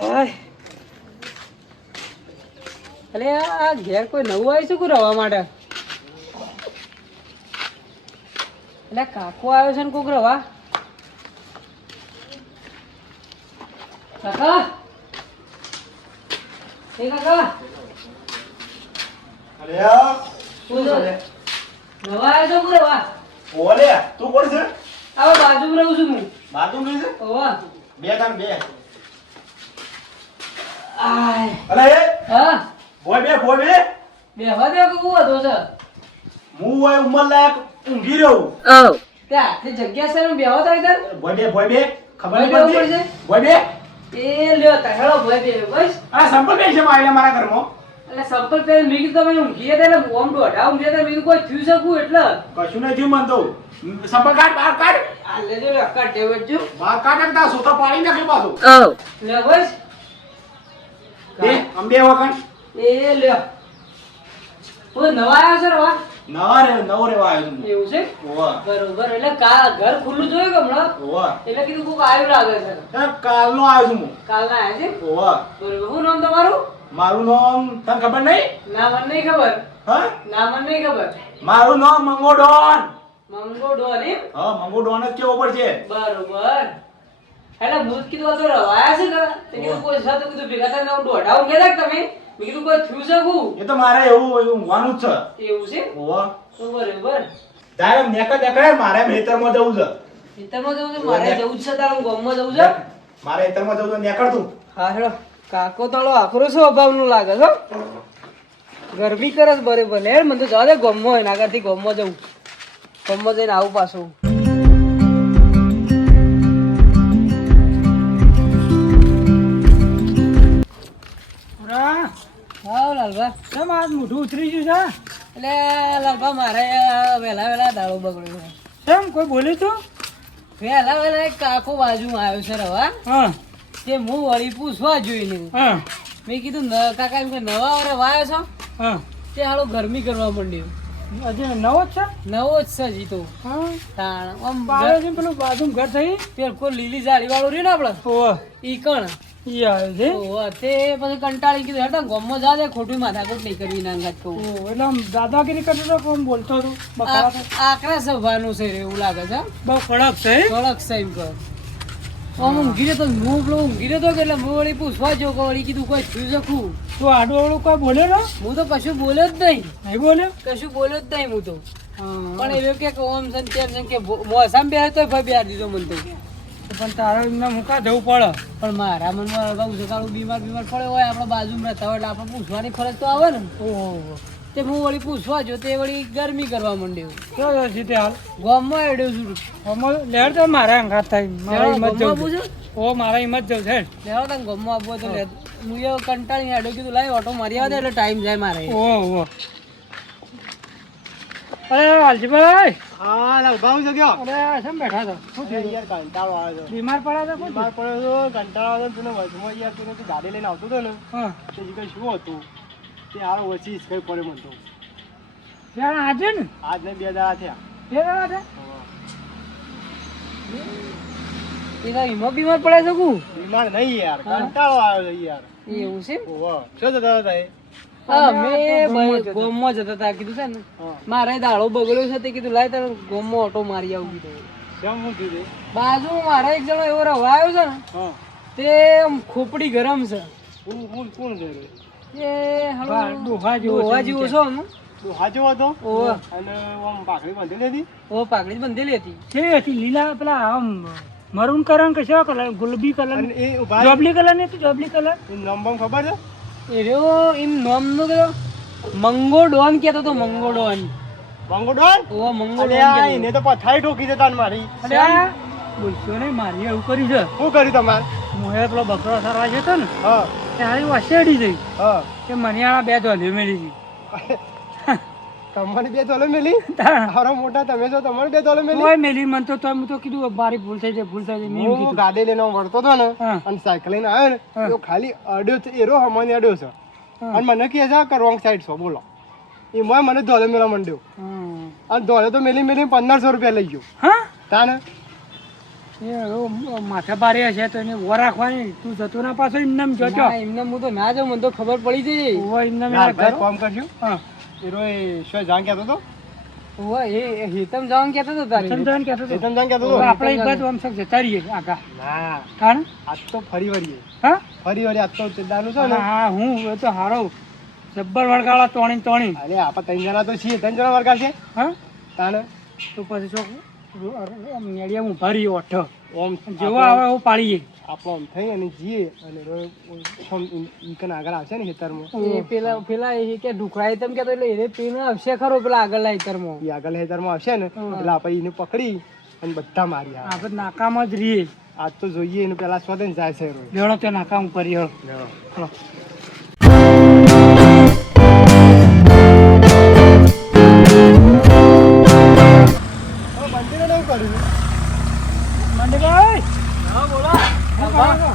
અરે આ ઘેર કોઈ નવું આવ્યું છે કોઈ રવા માટે? એટલે કાકો આવ્યો છે ને કોક રવા? કાકા એ કાકા અરે શું છે? રવા આવ્યો છે કોઈ રવા? ઓલે તું કોણ છે? આવો બાજુમાં રહું છું હું. બાતું નહીં છે? ઓવા બે કામ બે. આય અરે એ હા બોય બે બેહવા દે કે હું હતો છે હું ઓય ઉંમર લાયક ઊંઘી રહ્યો. ત્યાં તે જગ્યા છે ને બેહવા તો ઇધર બોય બે ખબર નહીં બોય બે પડતી. બોય બે એ લ્યો તા હેળો ભાઈ બે બસ. આ સંપલ બે છે માયલા મારા ઘરમાં. એટલે સંપલ પહેરી મેં કીધું તમે ઊંઘી હતા એટલે ઓમ દોઢા ઊંઘી હતા મેં કીધું કોઈ થયું શકું એટલે કશું નહીં થયું મન તો. સંપલ કાઢ બહાર કાઢ. આ લેજો લે કાઢે વજો બહાર કાઢ ને તા સોતા પાડી નાખે પાછું. લે બસ બે અંબે વખત એ લ્યો કોઈ નવા આવ્યા છે રવા? નવો રેવા આવ્યો છું. એવું છે ઓવા બરોબર એટલે કા ઘર ખુલ્લું જોયું કે હમણાં ઓવા એટલે કીધું કોક આવ્યું લાગે છે કાલનો આવ્યો છું હું. કાલના આવ્યા છે ઓવા બરોબર શું નામ તમારું? મારું નામ તને ખબર નહીં? ના મને નહીં ખબર હા ના મને નહીં ખબર મારું નામ મંગોડોન. મંગો ડોન એમ હા મંગોડોન જ કેવો પડશે. બરોબર એટલે ભૂત કીધું આ તો રવાયા છે ને તે કીધું કોઈ સાથે કીધું ભેગા થઈને આવું દોઢા ઊંઘ્યા હતા કે તમે મેં કીધું કોઈ થયું છે હું એ તો મારે એવું ઊંઘવાનું જ છે. એવું છે ઓવા તો બરોબર તારે નેકળે મારે ખેતરમાં જવું છે. ખેતરમાં જવું છે મારે જવું જ છે તારું ગામમાં જવું છે મારે ખેતરમાં જવું છે નેકળ તું. હા હેડો કાકો તાળો આખરો સ્વભાવનું લાગે છો ગરમી કરે છે બરોબર હેડ મને તો જવા દે ગામમાં હોય આગળથી ગામમાં જવું ગામમાં જઈને આવું પાછું હા લાલભા કેમ આજ મોઢું ઉતરી ગયું છે એટલે લાલભા મારે વહેલા દાળો બગડ્યો છે કેમ કોઈ બોલ્યું તું વહેલા એક કાકો બાજુમાં આવ્યો છે રવા હા તે હું વળી પૂછવા જોઈને હા મેં કીધું કાકા એમ કે નવા વારે વાયો છો હા તે હાલો ગરમી કરવા માંડ્યું હજી નવો જ છે હજી તો હા તાણ આમ પેલું બાજુ ઘર થઈ પેલું કોઈ લીલી જાળી વાળું રહ્યું ને આપડે ઈ કણ ઈ આવે છે તે પછી કંટાળી કીધું હેઠા ગોમમાં જા દે ખોટું માથાકૂટ નહીં કરવી નાંગાત કહું એટલે આમ દાદાગીરી કરતો તો કોમ બોલતો હતો આકરા સભાનું છે એવું લાગે છે બહુ કડક છે એમ કર આમ ઊંઘી રહેતો હું પેલો ઊંઘી રહેતો કે એટલે હું વળી પૂછવા જો કે વળી કીધું કોઈ થયું શકું તું આડું અવળું કોઈ બોલ્યો ને હું તો કશું બોલ્યો જ નહીં બોલ્યો કશું બોલ્યો જ નહીં હું તો પણ એવું કે ઓમ છે તેમ છે કે મોસામ બે તો ભાઈ બેહાર દીધો મને તો પણ તારા એમને મૂકા જવું પડે પણ મારા મનમાં બહુ સકાળું બીમાર પડે હોય આપણે બાજુમાં રહેતા હોય એટલે આપણે પૂછવાની ફરજ તો આવે ને ઓહો તે હું વળી પૂછવા જો તે વળી ગરમી કરવા માંડ્યું ક્યાં છે તે હાલ ગામમાં હેડ્યો છું ગામમાં લેડ તો મારા અંગાત થાય મારા હિંમત જવું ઓ મારા હિંમત જવું છે લેવા તને ગામમાં આપવો તો લે હું એ કંટાળી હેડ્યો કીધું લાવી ઓટો મારી આવે એટલે ટાઈમ જાય મારે ઓહો અરે વાલજીભાઈ હા લાલભાઉ છે ગયો. અરે કેમ બેઠા છો શું થયું યાર કંટાળો આવે છે. બીમાર પડ્યા હતા બીમાર પડ્યો તો કંટાળો આવે તને વચમાં યાર તું ગાડી લઈને આવતો હતો ને હા તે જગ્યાએ શું હતું તે હારો ઓછી કઈ પડે મને તો ત્યાં આજે ને આજ ને 2 દાડા થયા. બે દાડા છે એ તો હિમો બીમાર પડ્યા છે કુ બીમાર નહીં યાર કંટાળો આવે છે યાર. એવું છે ઓહો શું થતા હતા એ? હા મેં ગોમમાં જતા હતા કીધું છે ને મારે દાડો બગડ્યો છે તે કીધું લાય તારે ગોમમાં ઓટો મારી આવું કીધું કેમ શું થયું? બાજુ મારા એક જણો એવો રવા આવ્યો છે ને હા તે આમ ખોપડી ગરમ છે કોણ છે રે? એ ડોહા જેવો છો આમ તું હાજો હતો ઓહો અને આમ પાઘડી બાંધેલી હતી. ઓ પાઘડી જ બંધેલી હતી કેવી હતી લીલા પેલા આમ મરૂન કલર કે કેવા કલર ગુલાબી કલર અને એ ઉભા જોબલી કલર ની હતી જોબલી કલર એ નંબર ખબર છે? એ રહ્યો એમ નામ નો કયો મંગો ડોન કેતો તો મંગો ડોન મંગોડોન? ઓ મંગો અરે ડોન આ એને તો પથારી ઠોકી દે તાન મારી. અરે બોલશો નહીં મારી એવું કર્યું છે શું કર્યું તમારે? હું એ પેલો બકરો સારવા જતો ને હા ત્યારે વાસેડી જઈ હા કે મનિયાળા બે ધોલી મેળી તમારી 2 તોલે મેલી? હારો મોટા તમે છો તમારી 2 તોલે મેલી? કોઈ મેલી મન તો હું તો કીધું મારી ભૂલ થઈ જાય મેં એમ હું કીધું ગાડી લઈને વળતો હતો ને હા. અને સાયકલ લઈને આવ્યો ને તો ખાલી અડ્યો છે એરો હમને અડ્યો છે અને મને કહે છે કે રોંગ સાઈડ છો બોલો એમાં મને ધોલે મેળા માંડ્યો અને ધોલે તો મેલી 1500 રૂપિયા લઈ ગયો હા તાને એ હવે માથે ભારે હશે તો એને ઉભો રાખવાની. તું જતો ના પાછો એમને જોજો. ના, એમને હું તો ના જાઉં, મને તો ખબર પડી જઈ. ઓય એમને લાલભાઈ કામ કરજો. હા એરો એ શું જાણ કહેતો હતો? ઓવે, એ હેતમ જવાનું કહેતો હતો તારે. સમજાવવાનું કહેતો હતો. ચેતન જાણ કહેતો હવે હતો? આપણે એક બાજુ આમ શક જતા રહીએ આગા. ના, કારણ આજ તો ફરી વળીએ. હા ફરી વળી આજ તો ચેદાનું છે ને. હા હું એ તો હારો જબ્બર વળગાળા તોણી તોણી. અરે આપણે 3 જણા તો છીએ, 3 જણા વર્ગા છે. હા તાને તો પછી શું મેળિયા હું ભરી ઓઠો ઓમ જેવો આવે એવું પાડીએ. આપણો આમ થઈ અને જીએ અને ઈકન આગળ આવશે ને ખેતરમાં. એ પેલા એ કે ઢુકડા હેતમ કહેતો એટલે એને પેલો આવશે ખરો પેલા આગળના હેતરમાં. એ આગળ ખેતરમાં આવશે ને એટલે આપણે એને પકડી અને બધા મારી આવે. આપણે નાકામાં જ રહીએ. આજ તો જોઈએ એનું પેલા સ્વદેન જાય છે રોજ. લેવડો તે નાકામ કરી હેળો. ચલો. મંદિરે નવું કર્યું. મંડીભાઈ હા બોલો. શું કરો છો?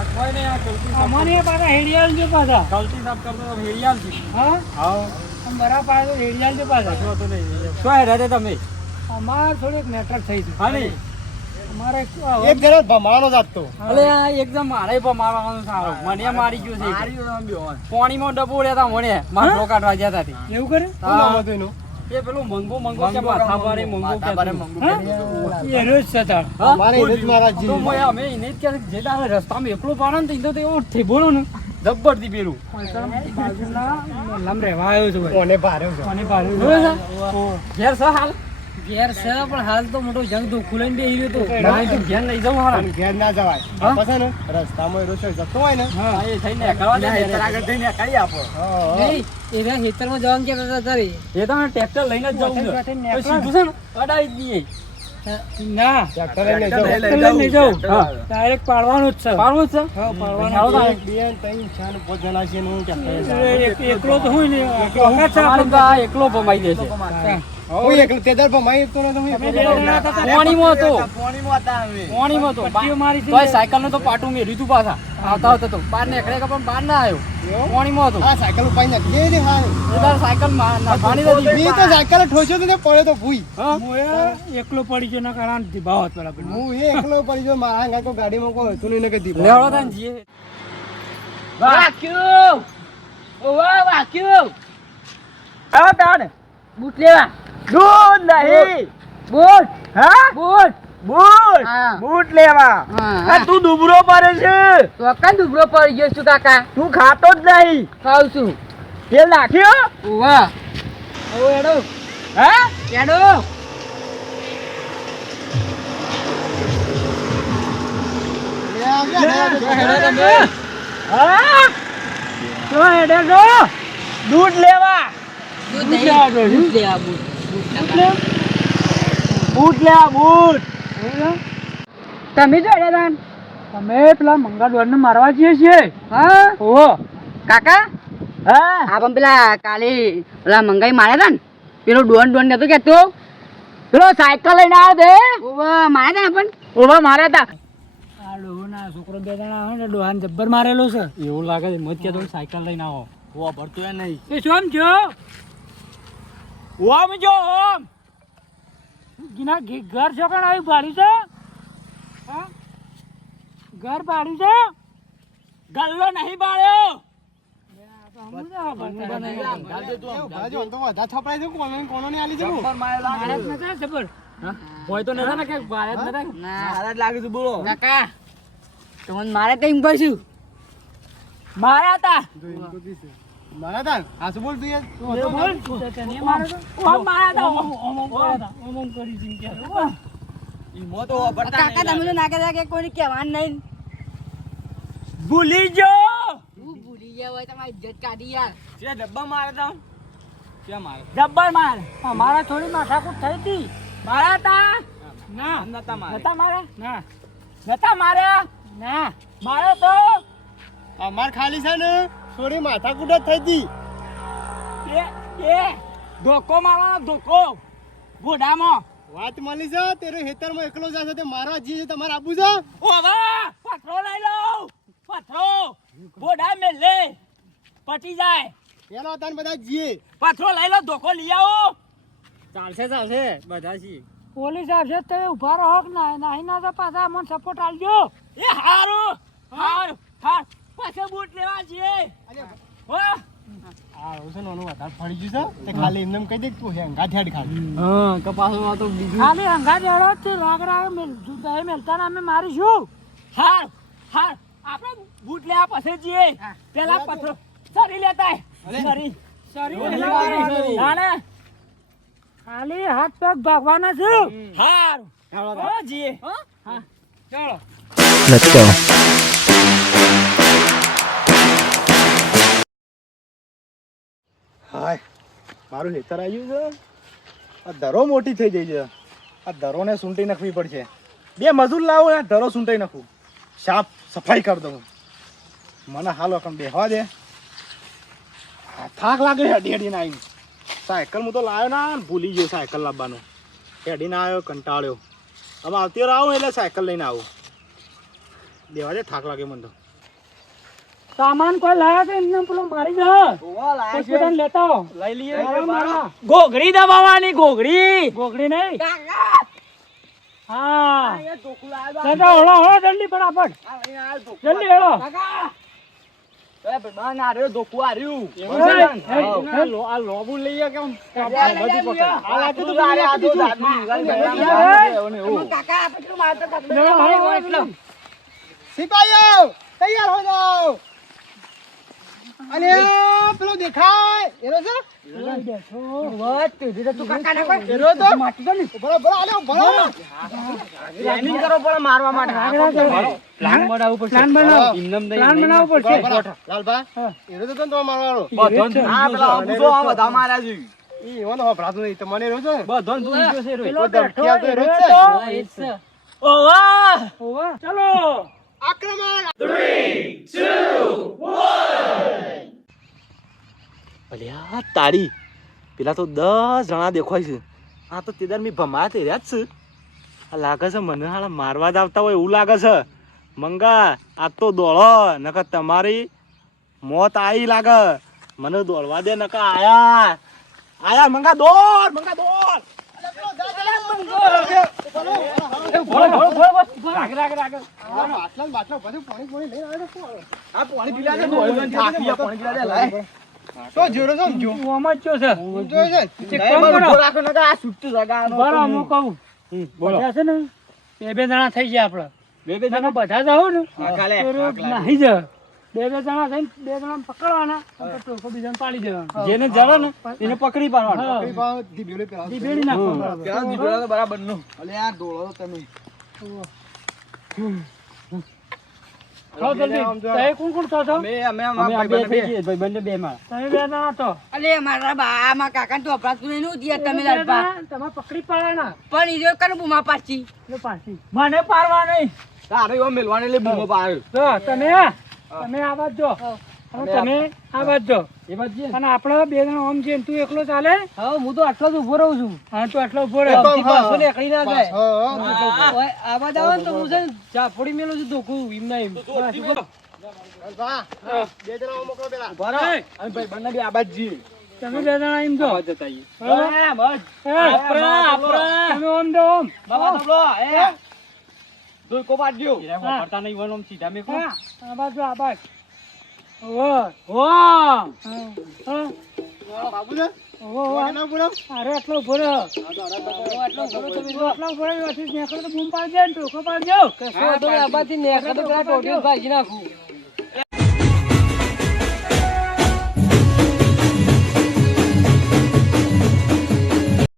અઠવાય ને આ કલકી અમારે પાછા હેડિયાલ છે પાછા. કલકી સાફ કરતો તો હેડિયાલ છે. હા હા આમ બરાબર પાછા હેડિયાલ છે પાછા. તો નહીં. શું હેડ્યા છે તમે? અમારે થોડીક નેટવર્ક થઈ છે. હા નહીં. અમારે એક જણા ભમાવાનો જ આપતો. અલે આ એકદમ મારે પણ મારવાનું સારો. મને મારી ગયો છે. પાણીમાં ડબો રહેતા મને મારો કાઢવા ગયા હતા તે. એવું કરે શું નામ હતું એનું? એ પેલું મંગો કે માથા ભારે મંગો કે એ રોજ છે તાર. અમારે એને જ મારા જી. તો મોય અમે એને જ કે જે દાડે રસ્તામાં એકલો પાડે ને તો એવો ઠેબોળો ને જબ્બર થી પેલું બાજુના લમ રહેવા આવ્યો છે ભાઈ. કોને ભાર્યો છે? કોની પાડ્યું જોયું છે? છે? ઘેર છે હાલ ઘેર છે પણ હાલ તો મોટો જંગ તો ખુલાઈને બેહી રહ્યો તો ના તો ઘેર લઈ જાઉં હારા પણ ઘેર ના જવાય. હા? આપણે છે ને રસ્તામાં એરો છે જતો હોય ને. હા એ થઈને કરવા દે હેતર આગળ થઈને કરી આપો હા. નહીં એના હેતરમાં જવાનું કેતા હતા તારે એ તો ટ્રેક્ટર લઈને જ જવું છે તો સીધું છે ને અડાઈ જ દઈએ ના ટ્રેક્ટર લઈને જાઓ. ટ્રેક્ટર લઈને નહીં જાઉં. હા. ડાયરેક્ટ પાડવાનું જ છે. પાડવું જ હા, પાડવાનું હાલો જ તારે. છે. બે, ત્રણ, ચાર, 5 જણા છે ને હું ટ્રેક્ટર લઈને જાઉં. એકલો તો હોય ને વખત છે અમારે તો આપણે. આ એકલો ભમાઈ દે છે હા. હું એકલો તેદાર ભમાઈ તો નતો, હું એકલો બે જણા હતા તારે. પાણીમાં હતો પાણીમાં પાણીમાં હતો પટ્ટીઓ મારી છે. તોય સાયકલ નું તો પાટું મેર્યું તું પાછા આવતા આવતા તો બહાર નીકળે કે પણ બહાર ના આવ્યો પાણીમાં હતો આ સાયકલ ઉપાઈ નાખી દે હાલ. એ તારે સાયકલ પાણી મેં તો સાયકલ ઠોસ્યો તો તે પડ્યો તો ભૂઈ. મોયા એકલો પડી ગયો ના કારણ દીભાવ હતો પેલા પેલો. હું એકલો પડી ગયો. મારા ગાડી કોઈ ગાડીમાં કોઈ હતું નહીં ને કદી. લેવડો તાન જીએ વાક્યુ ઓવા વાક્યુ આવ તાણ બૂટ લેવા દૂધ નહીં. બૂટ હા બૂટ બૂટ હા. બૂટ લેવા. હા તું દુબળો પડે છે. તો કાં દુબળો પડી ગયો છું કાકા તું ખાતો જ નહીં. ખાવ છું તેલ નાખ્યો. ઓવા ઓ એડો હા એડો હા તો હેડે ગો દૂધ લેવા. દૂધ દૂધ લેવા ગયો છું. દૂધ લેવા બૂટ બૂટ લેવા બૂટ. તમે જો એડા દાન અમે પેલા મંગાડોર ને મારવા જઈએ છીએ. હા ઓહો કાકા હા આ પણ પેલા કાલે પેલા મંગાઈ માર્યા હતા ને પેલો ડોન નતો કેતો પેલો સાયકલ લઈને આવ્યો તે ઓવા માર્યા હતા પણ ઓવા માર્યા હતા આ ડોહાના છોકરો બે જણા આવે ને ડોહાને જબ્બર મારેલો છે. એવું લાગે છે મત કેતો સાયકલ લઈને આવો ઓવા ભરતો નહીં એ શું જો ઓમ જો ઓમ ગીના ઘર છો કણ આવ્યું ભાડ્યું છે. હા ઘર ભાડ્યું છે. ગલ્લો નહીં ભાડ્યો. એવું ભાજો, આમ તો વધારે છપડાય છે. કોનો ને આલી છે હું? હોય તો નતા ને કે ભારત નતા ભારત લાગે છે બોલો કાકા તમને મારે કઈ કઈશું માર્યા હતા મારા તાન હાસુ બોલ તું યાર. કાકા તમે તો નાકે કે કોઈ કહેવાનું નહીં ભૂલી જો તું ભૂલી ગયા હોય તમારી ઇજ્જત કાઢી યાર જે ડબ્બા મારે તા ક્યાં મારે? જબ્બર માર અમારા થોડી માથાકૂટ થઈ હતી. મારા હતા ના નતા મારે. નતા માર્યા ના નતા માર્યા ના માર્યો તો અમાર ખાલી છે ને થોડી માથાકૂટ જ થઈ હતી. એ ધોકો મારવાનો ધોકો ઘોડામાં. વાત મળી છે તેરો હેતરમાં એકલો જાય છે તે મારા જી છે તમારે આબુ છે. ઓવા પથરો લઈ લો પથરો ઘોડા મે લે પટી જાય. એનો તાન બધા જીએ. પથરો લઈ લો ધોકો લઈ આવો. ચાલશે ચાલશે બધા છીએ પોલીસ આવશે તો તમે ઉભા રહો કે નહીં ના તો પાછા અમને સપોર્ટ આલજો. એ હારું હારું હાર પાછા બૂટ લેવા જઈએ. હો આ રોશન ઓનું વધારે ફળી ગયું છે તે ખાલી એમને એમ કહી દે કે તું હેંગા ઠેડ ખાલી હા કપાસમાં તો બીજું ખાલી હંગા જેડો તે લાકડા મેલતા ને અમે મારીશું. હાર હાર આપણે બૂટ લેવા પછી જઈએ. પેલા પથ્થર સરી લેતા સરી ખાલી હાથ પગ ભાગવાના છે. હાર જઈએ. હા ચાલો. Let's go. હાય મારું હેતર આવ્યું છે આ ધરો મોટી થઈ ગઈ છે આ ધરોને સૂંટી નાખવી પડશે 2 મજૂર લાવો આ ધરો સૂંટાઈ નાખું સાફ સફાઈ કરી દઉં મને હાલો કમ બેહવા દે થાક લાગે હેડી હેડીને આવીને સાયકલ હું તો લાવ્યો ના ભૂલી ગયો સાયકલ લાવવાનું હેડીને આવ્યો કંટાળ્યો હવે આવતી આવું એટલે સાયકલ લઈને આવું દેવા દે થાક લાગે મને તો સામાન કોઈ લાયા તો એમને પેલો મારી જા હોસ્પિટલ લેતા આવો. લઈ લઈએ ઘોઘડી દબાવવાની ઘોઘડી નહીં હા લેતા હળો જલ્દી ફટાફટ જલ્દી હળો. આ લોબુ લઈએ કેમ સિપાહીઓ તૈયાર હો જાઓ અને પેલો દેખાય એરો છે એરો તો બરાબર આલો બરાબર પ્લાનિંગ કરો પડે મારવા માટે પ્લાન બનાવવું પડશે. લાલભા એરો તો તમે મારવાનો હા પેલા બુજો આ બધા માર્યા છે ઈ એવો તો ભરાતું નહીં તમને એરો છે બધો જોઈ ગયો છે પેલો કોઈ બેઠો ધમકી આવતો એરો જ છે હા એ જ છે ઓવા ચલો આક્રમણ અલ્યા તારી પેલા તો 10 જણા દેખાય છે આ તો તેદાર મી ભમા તે રહ્યા જ છે આ લાગે છે મને હાલ મારવા જ આવતા હોય એવું લાગે છે મંગા આ તો દોડો નકર તમારી મોત આવી લાગે મને દોડવા દે નકર આયા મંગા દોડ બાટલા બાટલા બધું પાણી લઈને આવ્યો તો આ પાણી પીલા દે દોડવાનું થાકી આ પાણી પીલા દે લાય તો જોરો છો જો ઓમાં જ છે જોઈ છે એક કામ કરો રાખો નકર આ સુટ્ટુ જગાનો બરાબર હું કહું બધા છે ને બે જણા થઈ ગયા આપણે બે જણા બધા જાવ ને ખાલે તો નાહી જા બે જણા થઈને 2 જણા પકડવાના અને ટોકો બીજાને પાડી દેવાનો જેને જડે ને એને પકડી પાડવાનો હા. કઈ ભાવ દીબેલે પેલા દીબેડી નાખો પેલા દીપડા તો બરાબર નો અલે આ દોડો તમે છો જલ્દી તે કોણ છો છો અમે ભાઈબંધ બે ભાઈબંધ બે માં તમે 2 જણા તો અલે મારા બા માં કાકા તો અપરાધ નહીં નું દિયા તમે લાલપા તમે પકડી પાડવાના પણ ઈજો કન બુમા પાછી એટલે પાછી મને પારવા નહીં તારે ઓ મેલવાને લે બૂમો પાડ્યો જો તમે આ બાજુ જો અને તમે આ બાજુ જો એ વાત છે અને આપણે 2 જણા ઓમ છે તું એકલો ચાલે હા હું તો આટલો જ ઊભો રહું છું હા તું આટલો ઉભો રહે પાછો નીકળી ના જાય હા ઓય આવાજ આવે ને તો હું છે ને ચાપડી મેલું છું ધોકું એમ ના એમ વાહ બે જણા મોકલો પેલા બરાબર અમે ભાઈબંધ બે આબાદ જી તમે 2 જણા એમ જો આબાદ જતા આઈએ બરાબર. તમે ઓમ દો ઓમ બાબા તબલો એ દોઈ કો પાડજો એરા વાપરતા નહીં વનમ સીધા મે કો હા, આ બાજુ હા બાબુ ને ઓહો ના બોલો અરે આટલો ઉભો રહે આટલો ઉભો રહે પછી નીકળે તો બૂમ પાડજે ને ટોકો પાડજો આબાદથી નેખા તો પેલા ટોટીઓ ભાગી નાખું